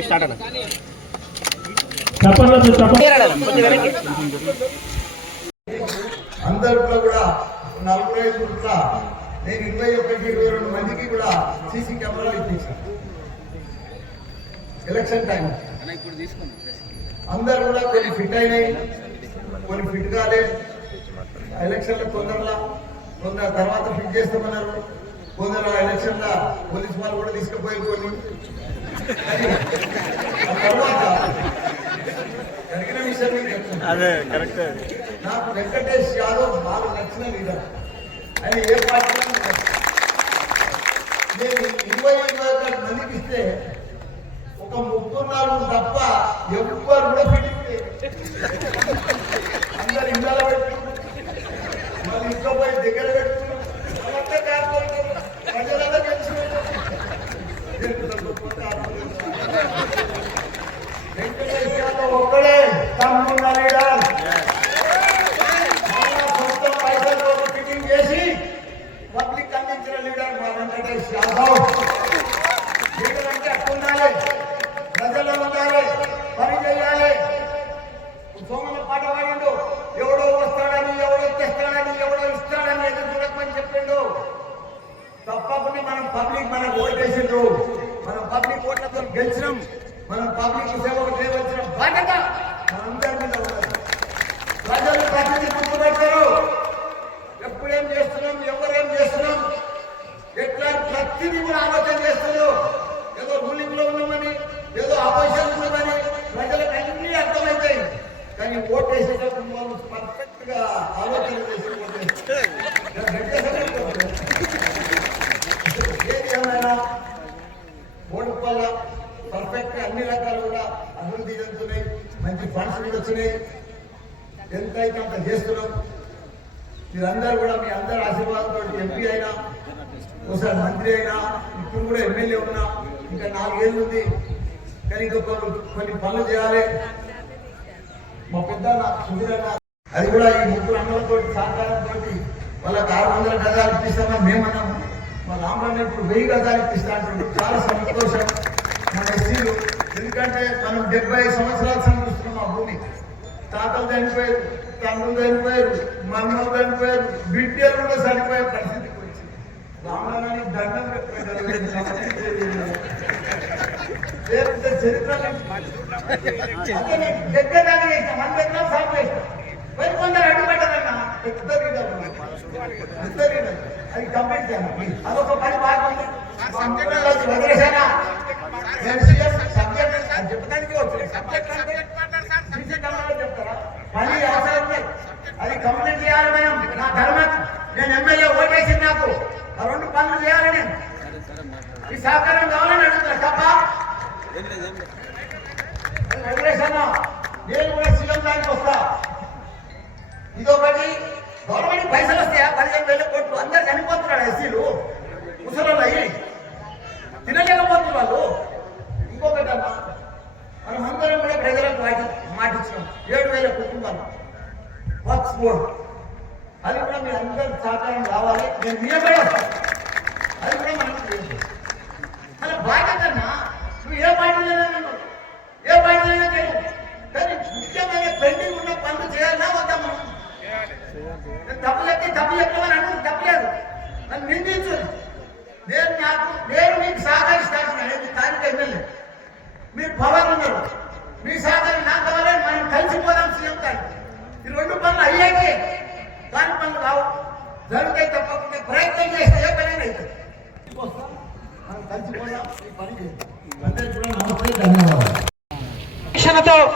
Start అన్న అందరిలో కూడా నలభై ఐదు కూడా నేను ఇరవై ఒకటి ఇరవై రెండు మందికి కూడా సీసీ కెమెరాలు ఇప్పించాను ఎలక్షన్ టైం. అందరు కూడా కొన్ని ఫిట్ అయినాయి కొన్ని ఫిట్ కాలే. ఎలక్షన్ల తొందరలో కొందరు తర్వాత ఫిట్ చేస్తామన్నారు. కొందరు ఎలక్షన్ల పోలీస్ వాళ్ళు కూడా తీసుకుపోయి కొన్ని తర్వాత జరిగిన విషయం. అదే కరెక్ట్. నాకు వెంకటేష్ యాదవ్ బాగా నచ్చిన లీడర్ ఆయన ఏ ఉన్నారు. నేను ఇరవై ఇరవై ఒకటి మందికి ఇస్తే ఒక ముగ్గురు నాలుగు తప్ప ఎవ్వరు కూడా ఫిట్టింగ్ గెలిచినాం. మనం పబ్లిక్ సేవకు చేయవలసిన బాధ్యత మనందరి మీద ఉన్నది. ప్రజలు ప్రతిదీ గుర్తుపెడతారు ఎప్పుడేం చేస్తున్నాం ఎవరేం చేస్తున్నాం ఎట్లా ప్రతిదీ కూడా ఆలోచన చేస్తున్నారు. ఏదో రూలింగ్లో ఉన్నామని ఏదో ఆపోజిషన్ వచ్చినాయి ఎంత అయితే అంత చేస్తున్నాం మీరందరూ కూడా మీ అందరి ఆశీర్వాదంతో ఎంపీ అయినా ఒకసారి మంత్రి అయినా ఇప్పుడు కూడా ఎమ్మెల్యే ఉన్నా ఇంకా నాలుగేళ్ళు ఉంది. కానీ ఇంకా కొన్ని పనులు చేయాలి. మా పెద్ద సుధీరన్న అది కూడా ఈ ముగ్గురు అన్నలతో సహకారంతో వాళ్ళకి ఆరు వందల గజాలు ఇప్పిస్తామని మేమన్నాము మా రామరాన్న ఇప్పుడు వెయ్యి గజాలు ఇప్పిస్తా అంటున్నారు చాలా సంతోషం. మన ఎస్సీలు. ఎందుకంటే మనం డెబ్బై సంవత్సరాల సంతరిస్తున్నాం భూమి. తాతలు చనిపోయారు తండ్రులు చనిపోయారు మన్నలు చనిపోయారు బిడ్డలు కూడా చనిపోయే పరిస్థితికి వచ్చింది. రామరాన్ని దండం పెట్టిన చరిత్ర చేసిన మన దగ్గర సాగు చేసిన. మరి కొందరు అడ్డుపడ్డారన్న పెద్ద లీడర్. పెద్ద లీడర్. అది కంప్లీట్ చేయాలి. అదొక పని బాగుంది వదిలేసానా నేను సీఎం సబ్జెక్ట్ అది చెప్పడానికి వచ్చింది సబ్జెక్ట్ అంటే సీసీ కెమెరాలో చెప్తారా పని అవసరం ఉంది అది కంప్లీట్ చేయాలి మేము నా ధర్మం నేను ఎమ్మెల్యే ఓటేసింది నాకు ఆ రెండు పనులు చేయాలి నేను ఈ సహకారం కావాలని అడుగుతున్నా తప్ప వెంకటేశన్న నేను కూడా సీఎం దానికి వస్తా. ఇదొకటి. గవర్నమెంట్ పైసలు వస్తాయా? పదిహేను వేల కోట్లు. అందరు చనిపోతున్నాడు ఎస్సీలు ముసలు అయ్యి. తినలేకపోతున్నారు వాళ్ళు. ఇంకొకటి అన్న మనం అందరం కూడా ప్రజలకు వాటి మాటిచ్చినాం. ఏడు వేల కుటుంబాలు. వర్క్స్ బోర్డ్ అది కూడా మీరు అందరి సహకారం కావాలి. నేను మీ వస్తాను అది కూడా మనం బాధ్యత నువ్వు ఏ పార్టీలో ఏ పార్టీలో కానీ ముఖ్యమైన పెండింగ్ ఉన్న పనులు చేయాలా వద్దా మనం? తప్పు చెప్తే తప్పు చెప్తామని తప్పలేదు నన్ను నిందించు. నేను నాకు నేను మీకు సహకరిస్తాను. నేను స్థానిక ఎమ్మెల్యే. మీరు పవర్ ఉన్నారు మీ సహకారం నాకు కావాలని మనం కలిసిపోదాం సీఎం గారు. ఈ రెండు పనులు అయ్యాయి దాని పనులు రావు. జరుగుతాయి తప్పకుండా. అందరికీ కూడా నమస్తే ధన్యవాదాలు